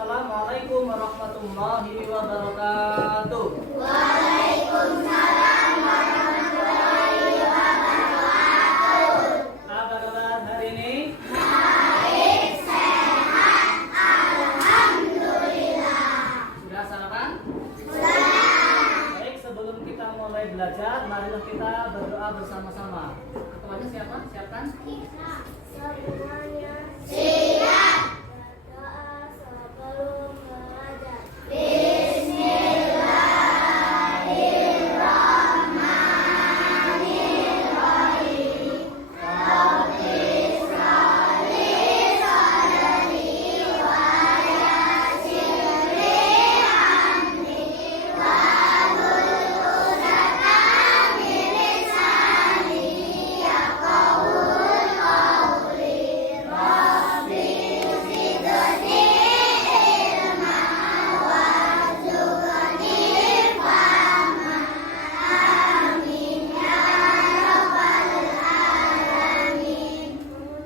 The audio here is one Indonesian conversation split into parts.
Assalamualaikum warahmatullahi wabarakatuh. Waalaikumsalam warahmatullahi wabarakatuh. Apa kabar hari ini? Baik, sehat, alhamdulillah. Sudah sarapan? Sudah. Baik, sebelum kita mulai belajar, marilah kita berdoa bersama-sama. Ketuanya siapa? Siapkan. Semuanya siap. Berdoa sebelum belajar. Bismillahirrahmanirrahim. Rabbi shrah li sadri wa yassir li amri wahlul 'uqdatam min lisani yafqahul qawli. Rabbi zidni ilma warzuqni fahma. Amin ya rabbal alamin.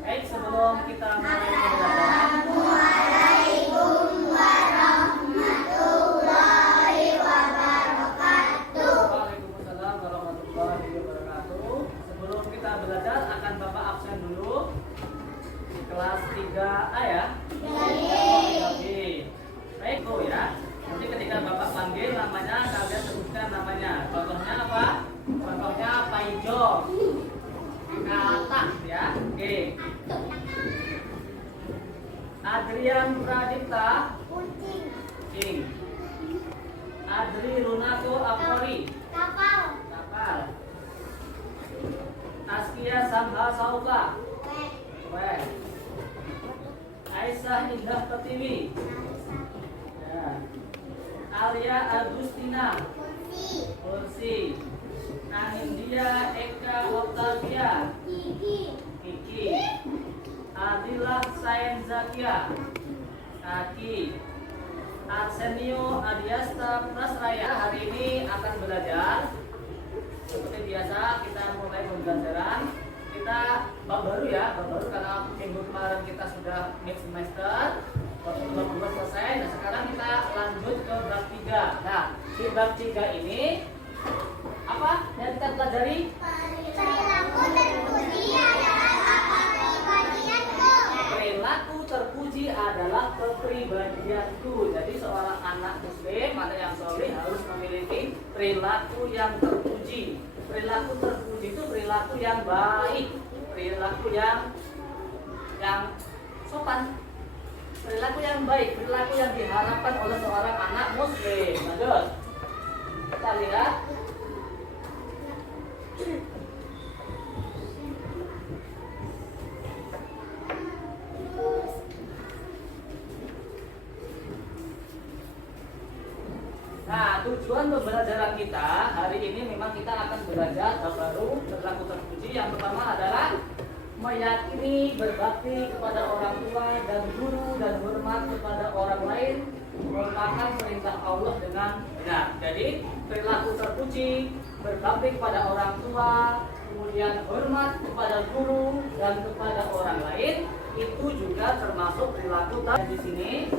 Baik, sebelum kita mulai belajar, Assalamualaikum warahmatullahi wabarakatuh. Waalaikumsalam warahmatullahi wabarakatuh. Sebelum kita belajar, akan Bapak absen dulu di kelas 3A ya. Oke. Baik, Bu ya. Nanti ketika Bapak panggil namanya, kalian sebutkan namanya. Contohnya apa? Contohnya Paijo. Kata ya. Oke. Adrian Pradipta Kucing. King. Adri Runato Apori Kapal. Kapal. Askia Samha Sauka Weh. Aisyah Indah Pertiwi ya. Alia Agustina Kursi. Kursi. Anindya Eka Octavia Gigi. Kiki. Adilah Sain Zakia Kaki. Arsenio Adiasta Prasraya. Hari ini akan belajar seperti biasa. Kita mulai pembelajaran. Kita bab baru ya, bab baru karena minggu kemarin kita sudah mid semester, bab 2 selesai. Nah sekarang kita lanjut ke bab 3. Nah di bab 3 ini apa yang kita pelajari? Perilaku terpuji adalah kepribadianku. Perilaku terpuji adalah kepribadianku. Jadi seorang anak muslim atau yang soleh harus memiliki perilaku yang terpuji. Perilaku terpuji itu perilaku yang baik, perilaku yang sopan, perilaku yang baik, perilaku yang diharapkan oleh seorang anak muslim. Lanjut, kita lihat. Nah, tujuan pembelajaran kita hari ini memang kita akan belajar bab baru perilaku terpuji. Yang pertama adalah meyakini berbakti kepada orang tua dan guru dan hormat kepada orang lain merupakan perintah Allah dengan benar. Jadi perilaku terpuji, berbakti kepada orang tua, kemudian hormat kepada guru dan kepada orang lain itu juga termasuk perilaku terpuji. Di sini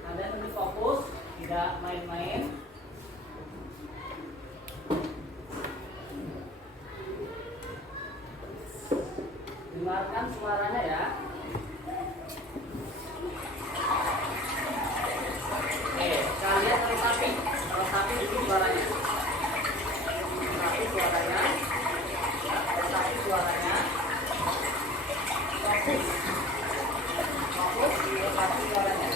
kalian lebih fokus, tidak main-main. Dengarkan suaranya ya. Oke, kalian resapi dulu suaranya. Resapi suaranya. Ya, resapi suaranya. Fokus. Fokus, resapi suaranya.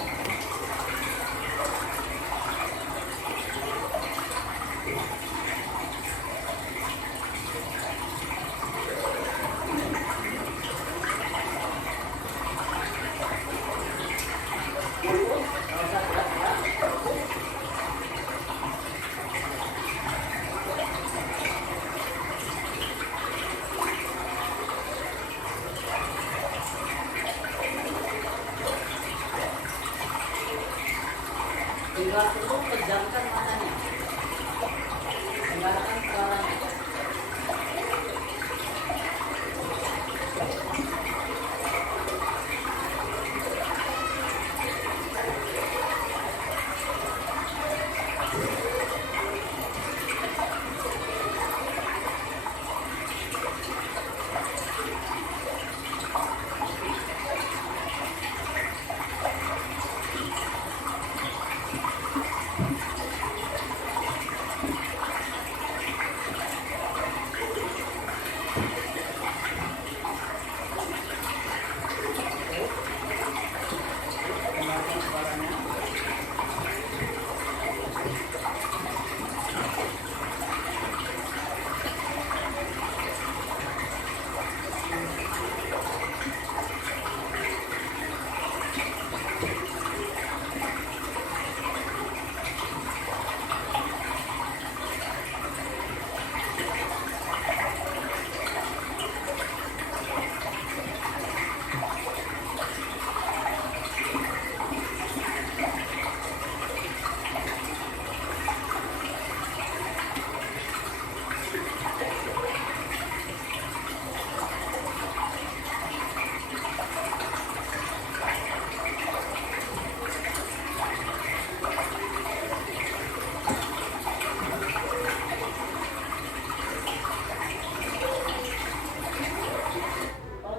Bila cukup pejamkan matanya. mendengarkan caranya. Dengarkan suaranya.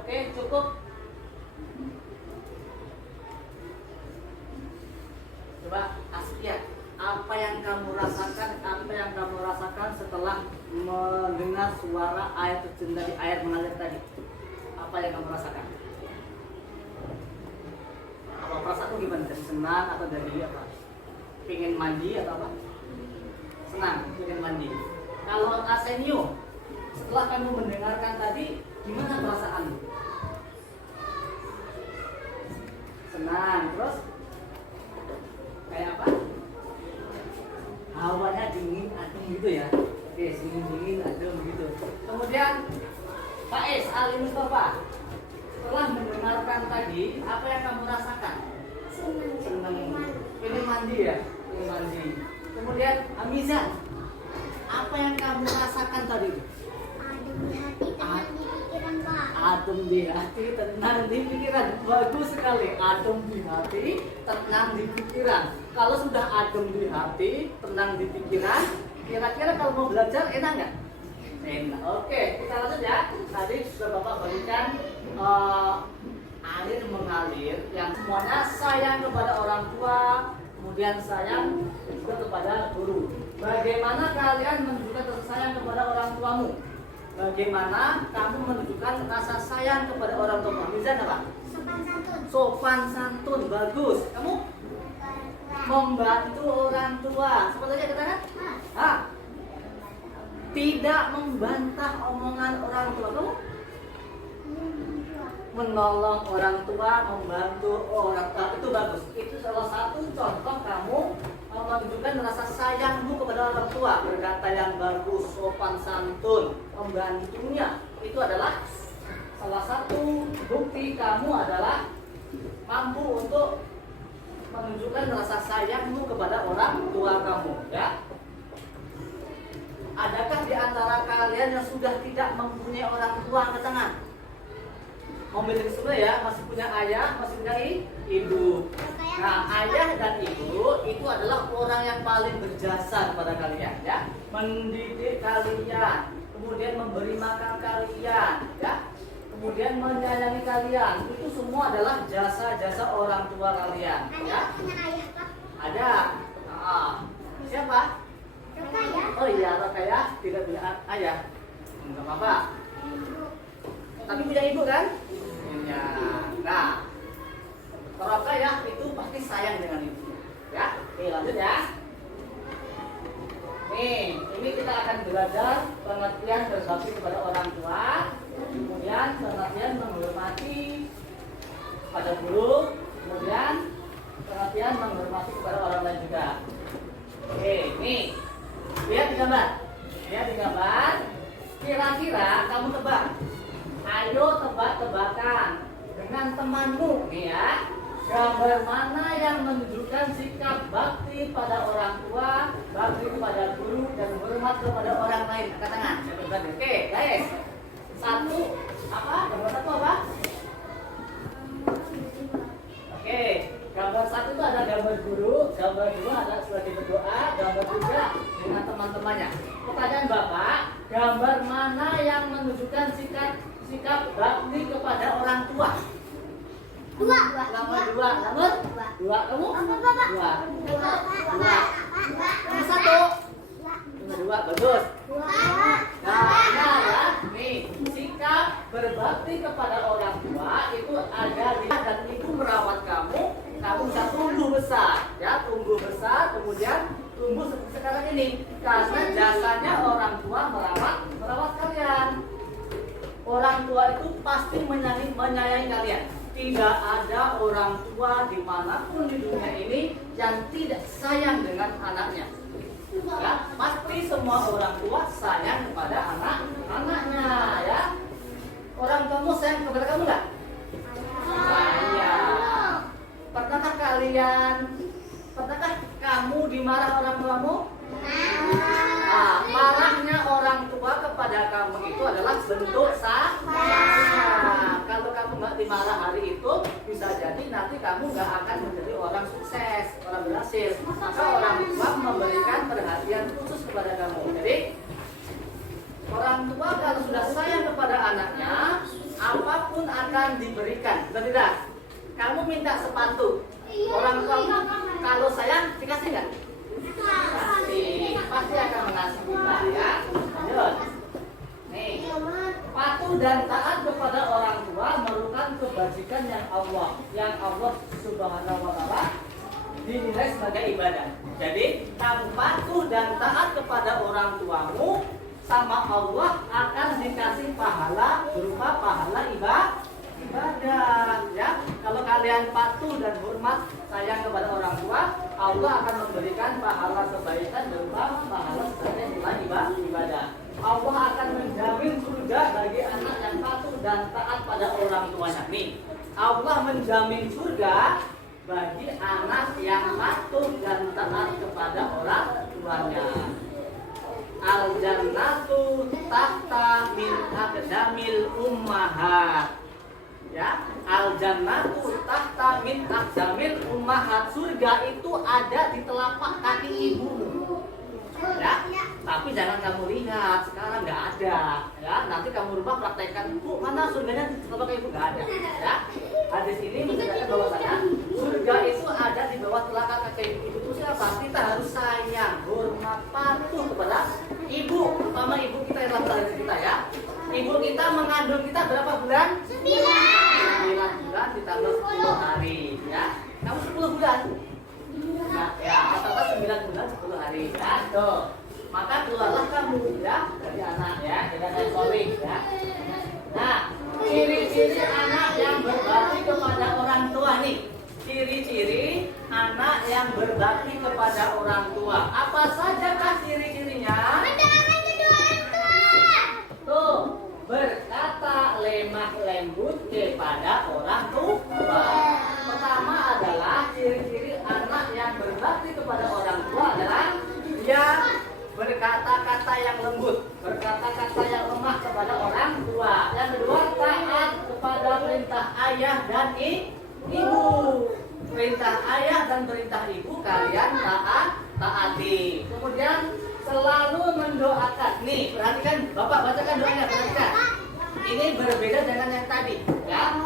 Oke, cukup. Coba Askia, apa yang kamu rasakan setelah mendengar suara air terjun dari air mengalir tadi? Apa yang kamu rasakan? Apa perasaanmu gimana? Dari senang atau dari apa? Pengen mandi atau apa? Senang, pengen mandi. Kalau Asenio, setelah kamu mendengarkan tadi, gimana perasaanmu? Senang, terus kayak apa? Hawanya dingin, adem gitu ya. Oke, dingin, adem gitu. Kemudian Pak Es, Ali Mustafa, setelah mendengarkan tadi, apa yang kamu rasakan? Senang. Ini mandi ya? Ini mandi. Kemudian Amizan, apa yang kamu rasakan tadi? Adem di hati, tenang di pikiran, Pak. Adem di hati, tenang di pikiran. Bagus sekali. Adem di hati, tenang di pikiran. Kalau sudah adem di hati, tenang di pikiran, kira-kira kalau mau belajar enak nggak? Enak. Oke, kita lanjut ya. Tadi sudah Bapak berikan air mengalir yang semuanya sayang kepada orang tua, kemudian sayang juga kepada guru. Bagaimana kalian menunjukkan rasa sayang kepada orang tuamu? Bagaimana kamu menunjukkan rasa sayang kepada orang tua? Bisa apa? Sopan santun. Sopan santun, bagus. Kamu membantu orang tua. Seperti aja katakan? Ah, tidak membantah omongan orang tua. Kamu menolong orang tua, membantu orang tua, itu bagus. Itu salah satu contoh kamu menunjukkan rasa sayangmu kepada orang tua. Berkata yang bagus, sopan santun, membantunya. Itu adalah salah satu bukti kamu adalah mampu untuk menunjukkan rasa sayangmu kepada orang tua kamu, ya. Adakah di antara kalian yang sudah tidak mempunyai orang tua? Angkat tangan. Memiliki semua ya, masih punya ayah, masih punya ibu. Nah, ayah dan ibu itu adalah orang yang paling berjasa kepada kalian, ya. Mendidik kalian, kemudian memberi makan kalian, ya. Kemudian menyayangi kalian. Itu semua adalah jasa-jasa orang tua kalian, ya. Punya ayah, Pak. Ada. Siapa? Rokaya. Oh iya, Rokaya tidak punya ayah. Enggak apa-apa. Tapi punya ibu kan? Ya. Nah, Rokaya itu pasti sayang dengan ibu. Ya. Oke, lanjut ya. Nih, ini kita akan belajar pengertian berbakti kepada orang tua, kemudian pengertian menghormati pada guru, kemudian pengertian menghormati kepada orang lain juga. Oke, nih. Lihat di gambar. Lihat di gambar. Kira-kira kamu tebak. Ayo tebak-tebakan dengan temanmu, nih ya. Gambar mana yang menunjukkan sikap bakti pada orang tua, bakti kepada guru, dan menghormati hormat kepada orang lain. Angkat tangan. Siapa yang berani? Oke, guys. Satu apa? Gambar satu apa? Oke, gambar satu itu ada gambar guru, gambar dua ada sebagai berdoa, gambar tiga dengan teman-temannya. Pertanyaan Bapak, gambar mana yang menunjukkan sikap bakti kepada orang tua? Dua. Nomor dua, nomor dua. Kamu? Dua. Nomor satu. Nomor dua, bagus. Nah, ya, nih sikap berbakti kepada orang tua itu ada di dan itu merawat kamu bisa tumbuh besar, ya tumbuh besar, kemudian tumbuh seperti sekarang ini karena jasanya orang tua merawat kalian. Orang tua itu pasti menyayangi kalian. Tidak ada orang tua dimanapun di dunia ini yang tidak sayang dengan anaknya. Ya, pasti semua orang tua sayang kepada anak-anaknya, ya. Orang tuamu sayang kepada kamu nggak? Sayang. Pernahkah kamu dimarah orang tuamu? Nah, marahnya orang tua kepada kamu itu adalah bentuk sayang. Kalau kamu nggak dimarah hari itu, bisa jadi nanti kamu nggak akan menjadi orang sukses, orang berhasil. Maka orang tua memberikan perhatian khusus kepada kamu. Jadi orang tua kalau sudah sayang kepada anaknya, apapun akan diberikan. Betul tidak? Kamu minta sepatu, orang tua kalau sayang dikasih nggak? Pasti akan mengasihi kita, ya. Lanjut. Nih, patuh dan taat kepada orang tua merupakan kebajikan yang Allah Subhanahu wa Ta'ala dinilai sebagai ibadah. Jadi, kamu patuh dan taat kepada orang tuamu, sama Allah akan dikasih pahala berupa pahala ibadah. Ya, kalau kalian patuh dan hormat sayang kepada orang tua, Allah akan memberikan pahala kebaikan berupa pahala sebagai nilai ibadah. Allah akan menjamin surga bagi anak yang patuh dan taat pada orang tuanya. Nih, Allah menjamin surga bagi anak yang patuh dan taat kepada orang tuanya. Al-jannatu tahta min aqdamil ummahat. Ya, al-jannatu tahta min aqdamil ummahat. Surga itu ada di telapak kaki ibumu. Ya, tapi jangan kamu lihat sekarang nggak ada. Ya, nanti kamu rubah praktekkan. Bu, mana surganya di telapak kaki ibu? Nggak ada. Ya, hadis ini menceritakan bahwasanya surga itu ada di bawah telapak kaki ibu. Itu siapa? Kita harus sayang, hormat, patuh kepada ibu, terutama ibu kita yang telah melahirkan kita, ya. Ibu kita mengandung kita berapa bulan? 9 bulan ditambah 10 hari, ya. Kamu 10 bulan. Nah, ya, kata-kata 9 bulan 10 hari, ya. Tuh. Maka keluarlah kamu, ya, dari anak, ya, dengan soleh, ya. Nah, ciri-ciri anak yang berbakti kepada orang tua nih. Ciri-ciri anak yang berbakti kepada orang tua. Apa sajakah ciri-cirinya? Tuh, berkata lemah lembut kepada orang tua. Pertama adalah ciri-ciri anak yang berbakti kepada orang tua adalah yang berkata-kata yang lembut, berkata-kata yang lemah kepada orang tua. Yang kedua, taat kepada perintah ayah dan ibu. Perintah ayah dan perintah ibu kalian taati. Kemudian selalu mendoakan. Nih, perhatikan, Bapak bacakan doanya, perhatikan. Ini berbeda dengan yang tadi, ya.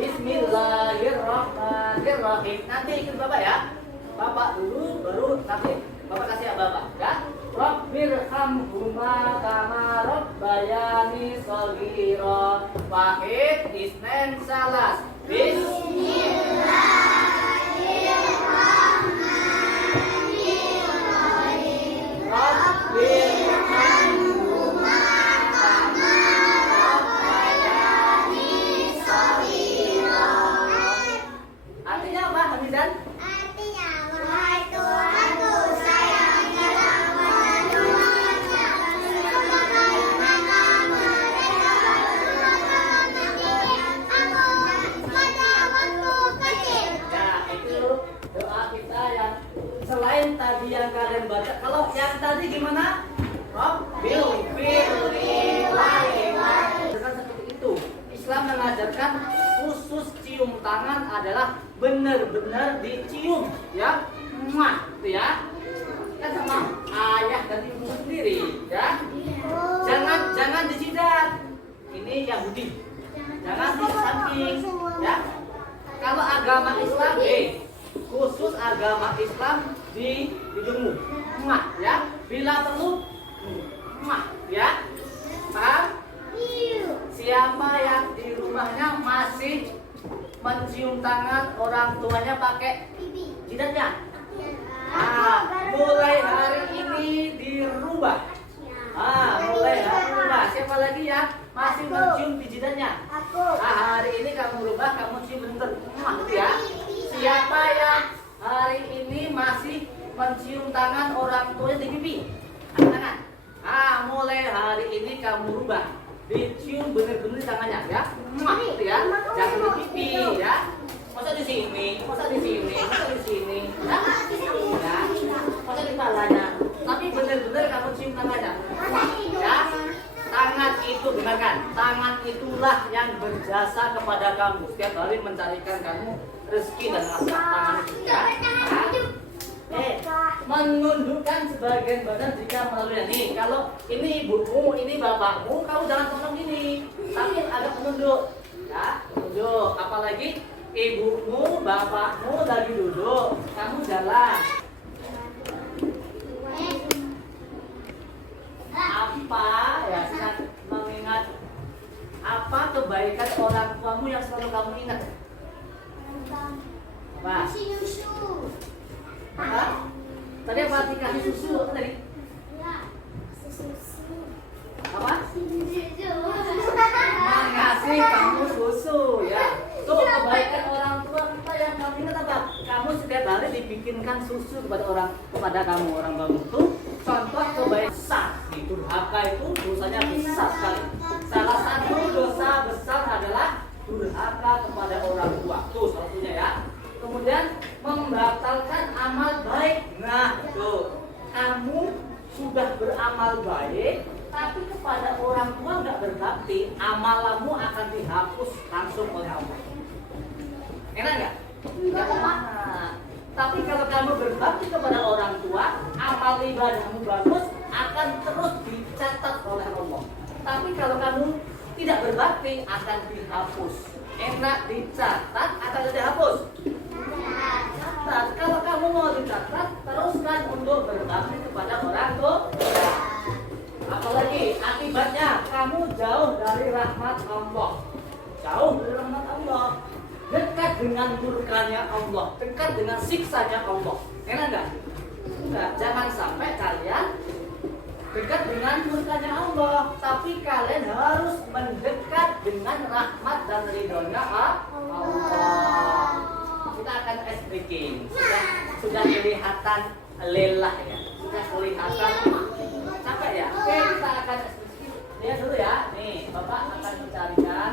Bismillahirrahmanirrahim. Nanti ikut Bapak, ya. Bapak dulu, baru nanti Bapak kasih Bapak, ya. Rabbirhamhuma kama rabbayani shaghira. Wahid, isnen, salas. Bismillahirrahmanirrahim. Rabbirhamhuma kama rabbayani shaghira. Artinya apa, Hamizan? Artinya, wahai Tuhanku, sayangkanlah kedua sebagaimana mereka mendidik aku pada waktu kecil. Ya, itu doa kita yang selain tadi yang kalian baca. Kalau yang tadi gimana? birri wal seperti itu. Islam mengajarkan khusus cium tangan adalah benar-benar dicium, ya. Muah, itu ya. Kan sama ayah dan ibu sendiri, ya. Jangan dijidat. Ini Yahudi. Jangan di samping, ya. Kalau agama Islam, khusus agama Islam di hidungmu, muah, ya. Bila perlu, muah, ya. Paham? Siapa yang di rumahnya masih mencium tangan orang tuanya pakai jidatnya? Mulai hari ini dirubah. Mulai hari ini dirubah. Siapa lagi ya masih mencium di jidatnya? Hari ini kamu rubah, kamu cium bentar. Ya. Siapa yang hari ini masih mencium tangan orang tuanya di pipi? Tangan. Mulai hari ini kamu rubah. Dicium bener-bener tangannya, ya. Gitu ya. Jangan di pipi, ya. Masa di sini, masa di sini, masa di sini, ya. Masa di kepalanya. Tapi bener-bener kamu cium tangannya. Ya. Tangan itu, dengarkan. Tangan itulah yang berjasa kepada kamu. Setiap hari mencarikan kamu rezeki dan nafkah tangan itu, ya. Menundukkan sebagian badan jika melalui ini. Kalau ini ibumu, ini bapakmu, kamu jangan tolong gini, tapi agak menunduk, ya, menunduk. Apalagi ibumu, bapakmu lagi duduk, kamu jalan. Apa ya? Mengingat apa kebaikan orang tuamu yang selalu kamu ingat? Apa? Tadi apa dikasih susu apa tadi? Apa? Mengasih kamu susu, ya. Tuh kebaikan orang tua kita yang kamu ingat apa? Kamu setiap hari dibikinkan susu kepada kamu orang bangun tuh. Contoh kebaikan besar, durhaka itu dosanya besar sekali. Salah satu dosa besar adalah durhaka kepada orang tua. Tuh salah satunya, ya. Kemudian membatalkan amal baik. Nah, tuh kamu sudah beramal baik, tapi kepada orang tua nggak berbakti, amalanmu akan dihapus langsung oleh Allah. Enak nggak? Enggak. Tapi kalau kamu berbakti kepada orang tua, amal ibadahmu bagus, akan terus dicatat oleh Allah. Tapi kalau kamu tidak berbakti, akan dihapus. Enak dicatat atau dihapus? Kalau kamu mau dicatat, teruskan untuk berbakti kepada orang tua. Apalagi akibatnya kamu jauh dari rahmat Allah. Jauh dari rahmat Allah. Dekat dengan murkanya Allah. Dekat dengan siksanya Allah. Enak enggak? Enggak. Jangan sampai kalian dekat dengan murkanya Allah, tapi kalian harus mendekat dengan rahmat dan ridhonya Allah. Kita akan ice breaking. Sudah kelihatan lelah, ya. Sudah kelihatan capek, ya. Oke, kita akan ice breaking. Lihat dulu, ya. Nih, Bapak akan mencarikan.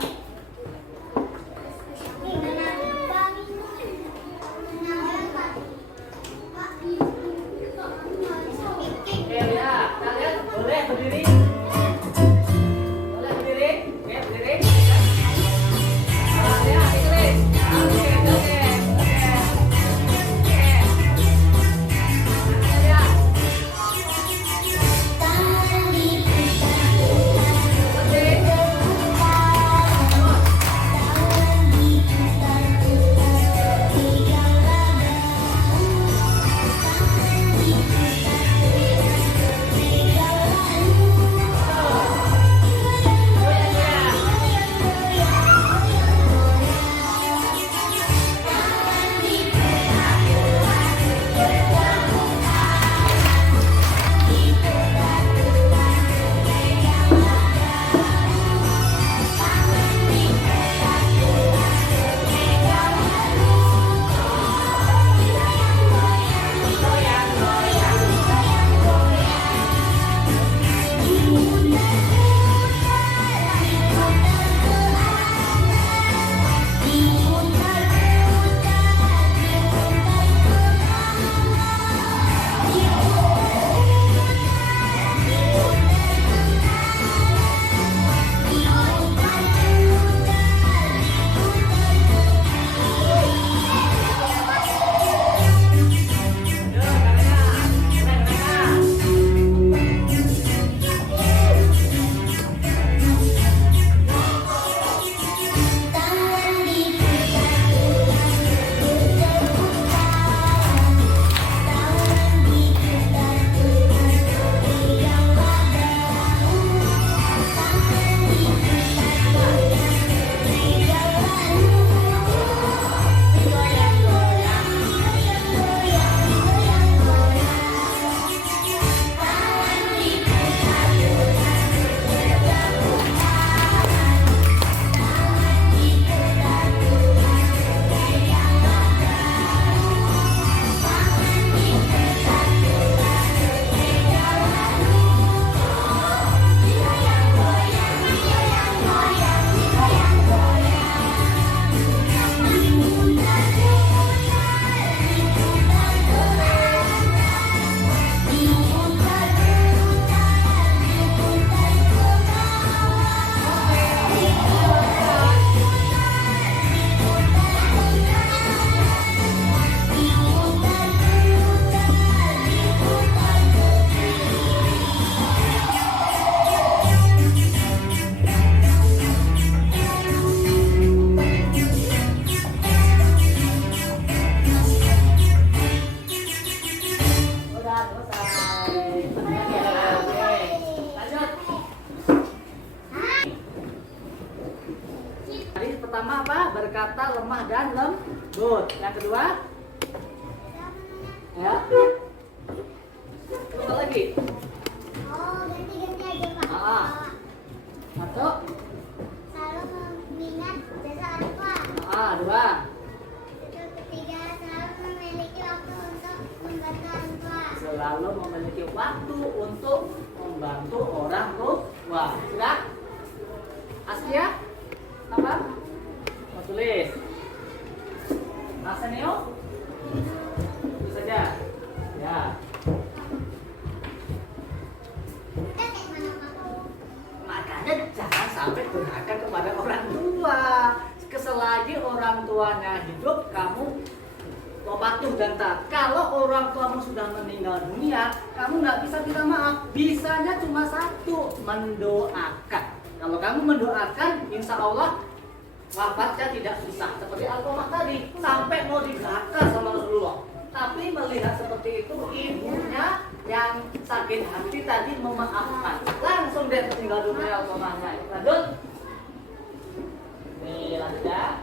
Oke, lihat. Kalian boleh berdiri. Boleh berdiri. Oke, berdiri. Ya, ditulis. Oke. Good. Yang kedua? Ya. Coba lagi. Oh, ganti-ganti aja Pak. Ah. Satu. Selalu mengingat jasa orang tua. Dua. Yang ketiga, selalu memiliki waktu untuk membantu orang tua. Selalu memiliki waktu untuk membantu orang tua. Sudah? Aslia? Apa? Mau tulis? Naseneo? Itu saja. Ya. Kita kayak mana Pak? Makanya jangan sampai durhaka kepada orang tua. Selagi orang tuanya hidup, kamu patuh dan taat. Kalau orang tuamu sudah meninggal dunia, kamu nggak bisa bilang maaf. Bisanya cuma satu, mendoakan. Kalau kamu mendoakan, insya Allah wafatnya tidak susah. Seperti Alkomah tadi, sampai mau dibakar sama Rasulullah. Tapi melihat seperti itu, ibunya yang sakit hati tadi memaafkan. Langsung dia meninggal dunia Alkomahnya. Lanjut. Nih, lanjut ya.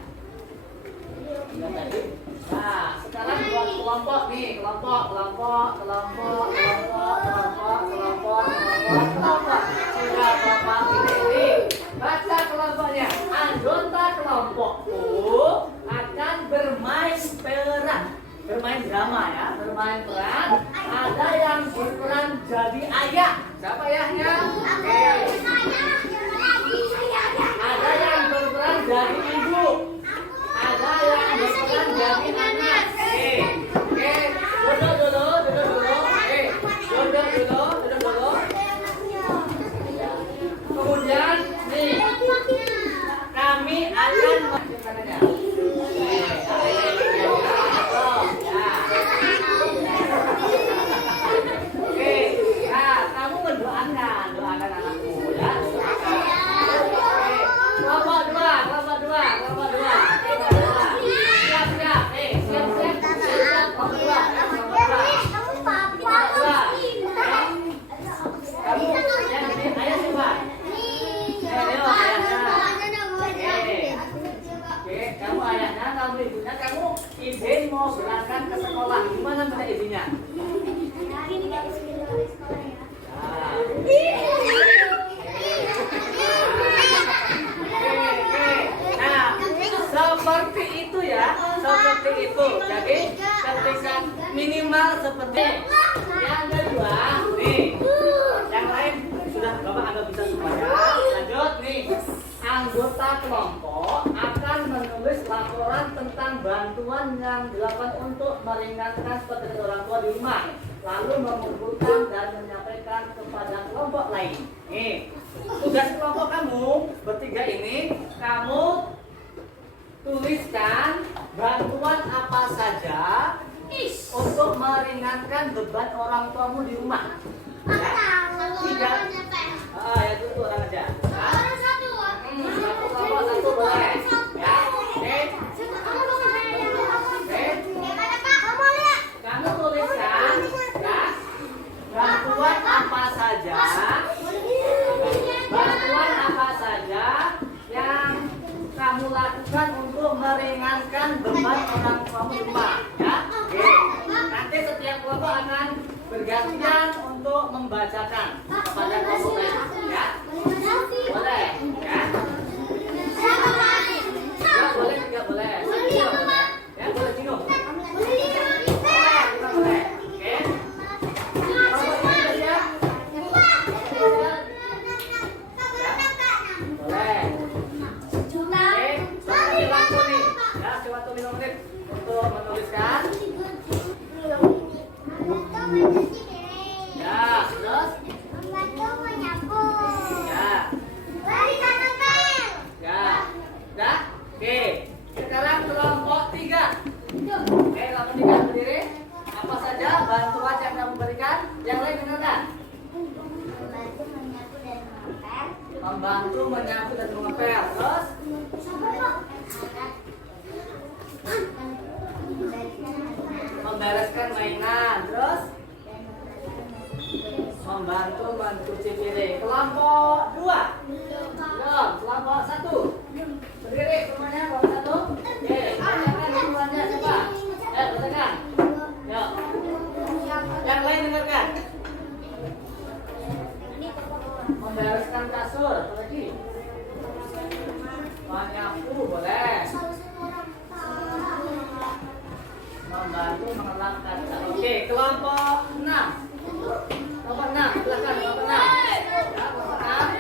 Lihat tadi. Nah, sekarang buat kelompok nih, kelompok. Sudah kelompok ini. Baca kelompoknya. Anggota kelompokku akan bermain peran. Bermain drama ya, bermain peran. Ada yang berperan jadi ayah. Siapa ayahnya? Ada yang berperan jadi ibu. Ada yang berperan jadi anak. Duduk dulu. Duduk dulu. Kemudian nih, kami akan kamu mendoakan anakmu ya. Kelompok dua. Siap. Kelompok dua. Kamu yang ini ayah coba. Kamu ayahnya, kamu ibunya, kamu izin mau berangkat ke sekolah. Gimana minta izinnya? Seperti itu ya, seperti itu. Jadi ketika minimal seperti yang kedua, nih, yang lain sudah Bapak anggap bisa semuanya. Lanjut nih, anggota kelompok akan menulis laporan tentang bantuan yang dilakukan untuk meringankan pekerjaan orang tua di rumah, lalu mengumpulkan dan menyampaikan kepada kelompok lain. Nih, tugas kelompok kamu bertiga ini, kamu tuliskan bantuan apa saja untuk meringankan beban orang tuamu di rumah. Ya, itu orang aja. Satu boleh. Ya, oke. Kamu tuliskan ya bantuan apa saja yang kamu lakukan untuk meringankan beban orang tuamu di rumah ya. Oke. Nanti setiap kelompok akan bergantian untuk membacakan kepada kelompok lain ya. Boleh ya. Ya boleh juga boleh. Ya boleh Cino. Boleh. Oke. Untuk menuliskan ya, terus ya, oke. Sekarang kelompok 3. Oke, kelompok 3 berdiri. Apa saja bantuan yang kamu berikan? Yang lain dengarkan. Membantu menyapu dan mengepel. Terus membereskan mainan. Terus membantu mencuci piring. Kelompok 2. Kelompok 1. Berdiri semuanya, kelompok 1. Oke, bacakan bantuannya. katakan. Yuk. Yang lain dengarkan. Membereskan kasur, apa lagi? Menyapu, boleh. Membantu mengelap kaca. Oke, kelompok 6. Kelompok 6, silakan kelompok 6. Ya, kelompok 6.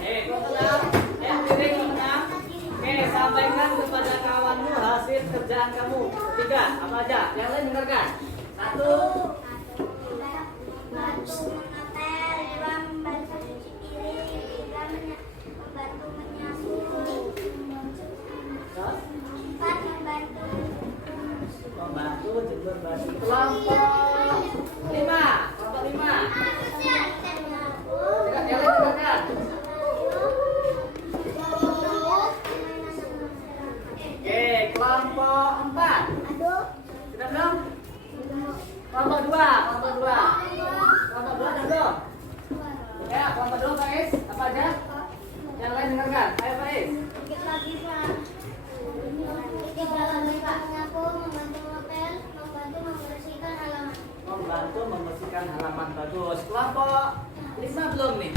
Kelompok 6. Berdiri kelompok 6. Oke, sampaikan kepada kawanmu hasil kerjaan kamu. Ketiga, apa aja? Yang lain dengarkan. 1. Bantu mengepel, dua membantu cuci piring, tiga membantu menyapu, empat Membantu jemur baju. Kelompok 5. Kelompok 5. Yang lain dengarkan. Oke, kelompok 4. Sudah belum? Kelompok 2. Kelompok 2. Kelompok 2 sudah belum? Ya, kelompok 2 Pak Is. Apa aja? Yang lain dengarkan. Ayo Pak Is. Membantu membersihkan halaman. Bagus. Kelompok 5 belum nih?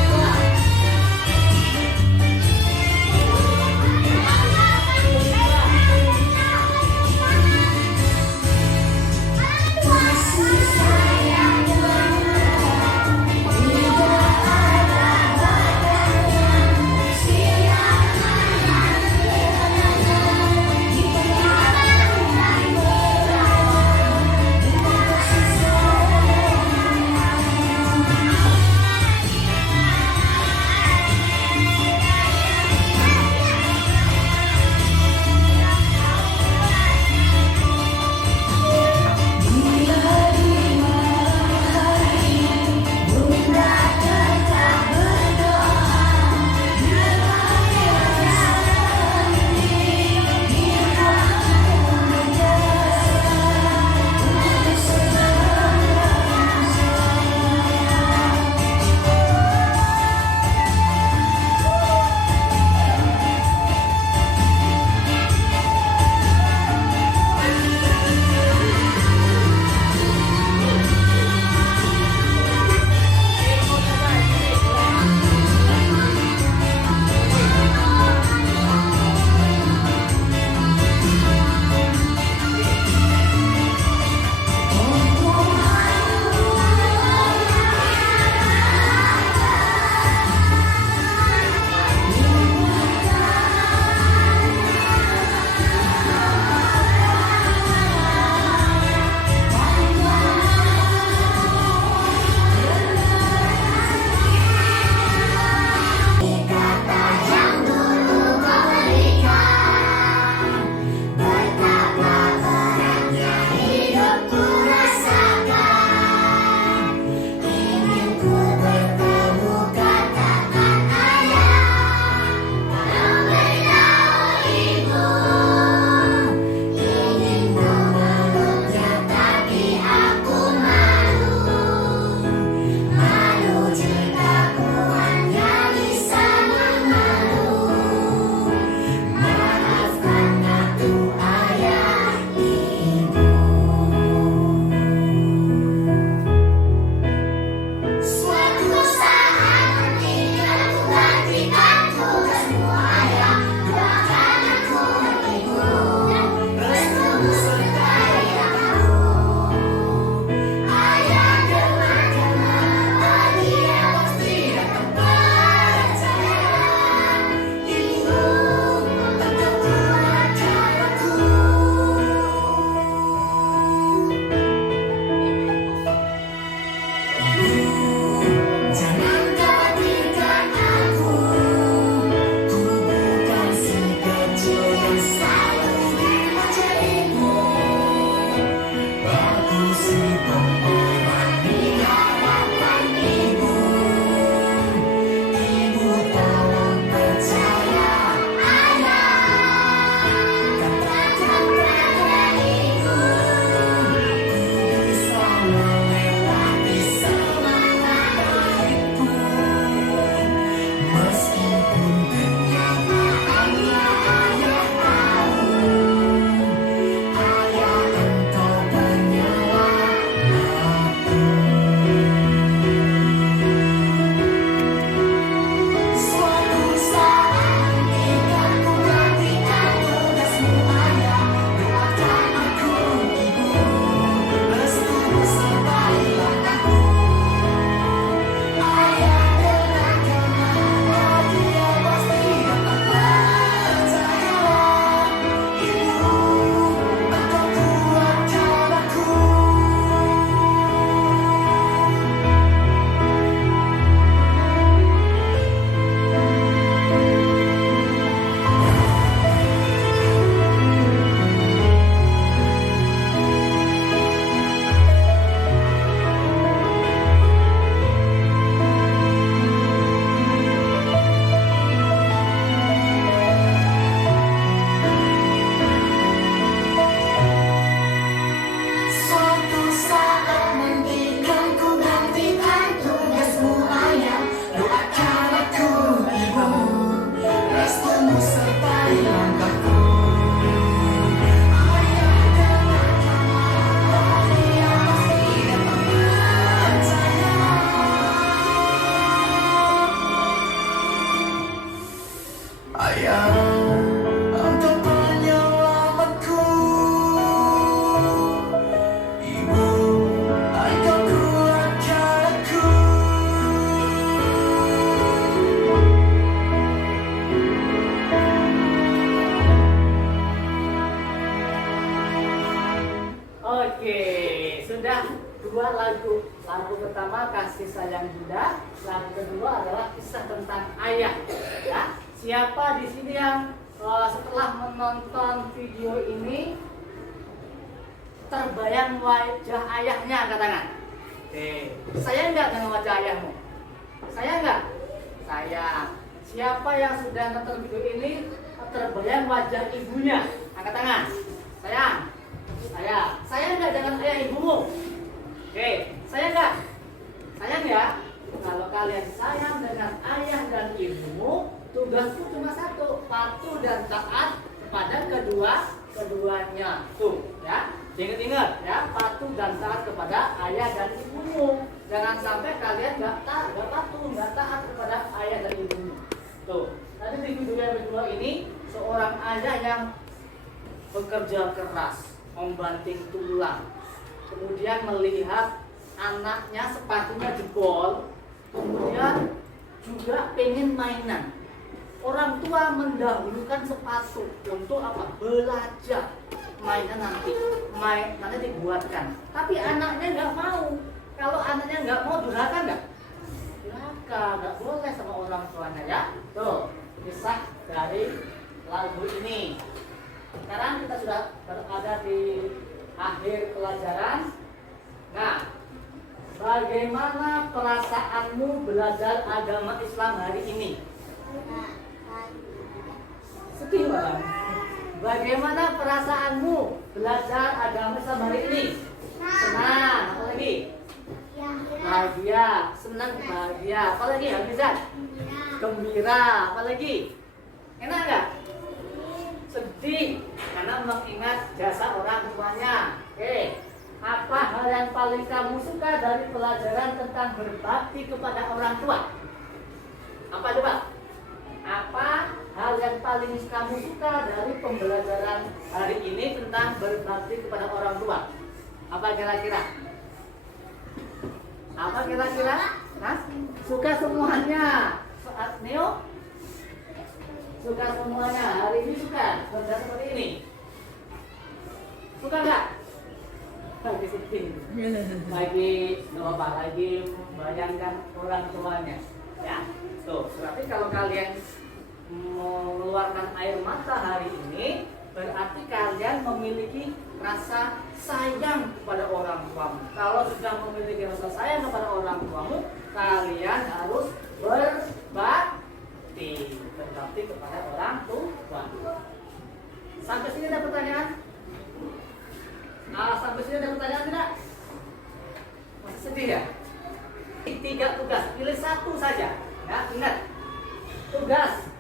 sudah dua lagu. Lagu pertama kasih sayang bunda, lagu kedua adalah kisah tentang ayah. Ya, siapa di sini yang setelah menonton video ini terbayang wajah ayahnya? Angkat tangan. Oke, sayang nggak dengan wajah ayahmu? Sayang nggak? Sayang. Siapa yang sudah nonton video ini terbayang wajah ibunya? Angkat tangan. Sayang. Sayang. Sayang nggak dengan ayah ibumu? Oke, sayang nggak? Sayang ya. Kalau kalian sayang dengan ayah dan ibumu, tugasku cuma satu, patuh dan taat kepada keduanya. Tuh, ya. Ingat-ingat ya, patuh dan taat kepada ayah dan ibumu. Jangan sampai kalian nggak patuh, nggak taat kepada ayah dan ibumu. Tuh, tadi di video yang kedua ini seorang ayah yang bekerja keras, membanting tulang, kemudian melihat anaknya sepatunya jebol, kemudian juga pengen mainan. Orang tua mendahulukan sepatu untuk apa? Belajar mainan nanti dibuatkan. Tapi anaknya nggak mau. Kalau anaknya nggak mau, durhaka nggak? Durhaka, nggak boleh sama orang tuanya ya. Tuh, kisah dari lagu ini. Sekarang kita sudah berada di akhir pelajaran. Nah, bagaimana perasaanmu belajar agama Islam hari ini? Sedih banget. Bagaimana perasaanmu belajar agama Islam hari ini? Senang, apa lagi? Bahagia, senang, bahagia. Apa lagi, Hamizan? Gembira, apa lagi? Enak nggak? Sedih, karena mengingat jasa orang tuanya. Oke, apa hal yang paling kamu suka dari pelajaran tentang berbakti kepada orang tua? Apa coba? Apa hal yang paling kamu suka dari pembelajaran hari ini tentang berbakti kepada orang tua? Apa kira-kira? Apa kira-kira? Hah? Suka semuanya? Neo? Suka semuanya? Hari ini suka? Belajar seperti ini? Suka nggak? Lagi sedih. Lagi nggak apa, lagi bayangkan orang tuanya. Ya, tuh. Berarti kalau kalian mengeluarkan air mata hari ini, berarti kalian memiliki rasa sayang kepada orang tuamu. Kalau sudah memiliki rasa sayang kepada orang tuamu, kalian harus berbakti kepada orang tua. Sampai sini ada pertanyaan? Sampai sini ada pertanyaan tidak? Masih sedih ya? 3 tugas, pilih 1 saja. Ya, ingat. Tugas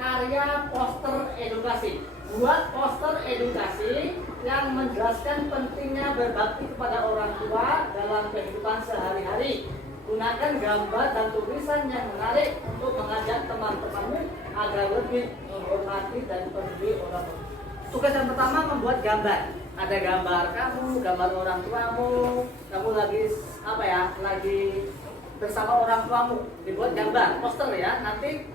karya poster edukasi. Buat poster edukasi yang menjelaskan pentingnya berbakti kepada orang tua dalam kehidupan sehari-hari. Gunakan gambar dan tulisan yang menarik untuk mengajak teman-temanmu agar lebih menghormati dan peduli orang tua. Tugas yang pertama membuat gambar. Ada gambar kamu, gambar orang tuamu, kamu lagi apa ya? Lagi bersama orang tuamu, dibuat gambar, poster ya. Nanti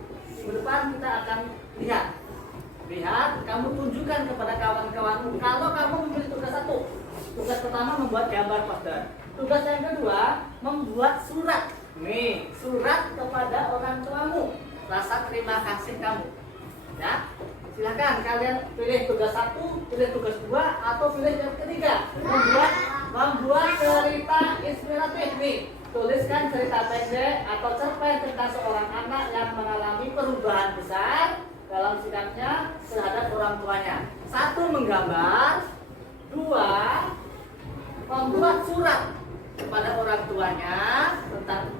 minggu depan kita akan lihat, kamu tunjukkan kepada kawan-kawanmu. Kalau kamu memilih tugas 1, tugas pertama membuat gambar poster. Tugas yang kedua membuat surat. Nih, surat kepada orang tuamu, rasa terima kasih kamu. Ya, silakan kalian pilih tugas 1, pilih tugas 2, atau pilih yang ketiga, membuat cerita inspiratif. Nih, tuliskan cerita pendek atau cerpen tentang seorang anak yang mengalami perubahan besar dalam sikapnya terhadap orang tuanya. 1, menggambar. 2, membuat surat kepada orang tuanya tentang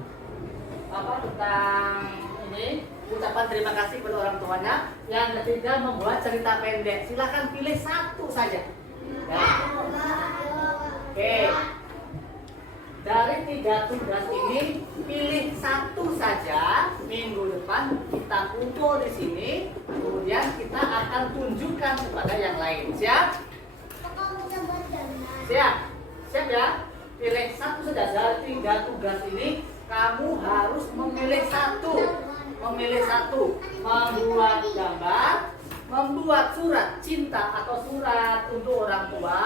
ini, ucapan terima kasih kepada orang tuanya. Yang ketiga, membuat cerita pendek. Silahkan pilih 1 saja. Ya. Oke. Dari 3 tugas ini, pilih 1 saja. Minggu depan kita kumpul di sini, kemudian kita akan tunjukkan kepada yang lain. Siap? Siap? Siap ya? Pilih 1 saja. Dari 3 tugas ini, kamu harus memilih 1. Memilih 1. Membuat gambar, membuat surat cinta atau surat untuk orang tua.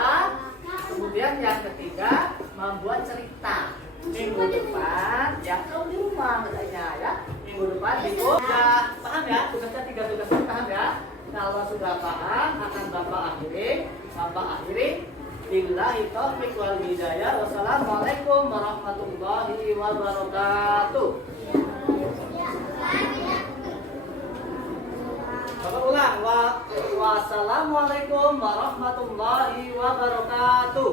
Kemudian yang ketiga, membuat cerita. Minggu depan ya kamu di rumah katanya ya. Minggu depan Ibu sudah paham ya tugasnya 3 tugas ini, paham ya? Kalau sudah paham akan Bapak akhiri. Billahi taufiq wal hidayah. Wassalamualaikum warahmatullahi wabarakatuh. Bapak ulang. Wassalamualaikum warahmatullahi wabarakatuh.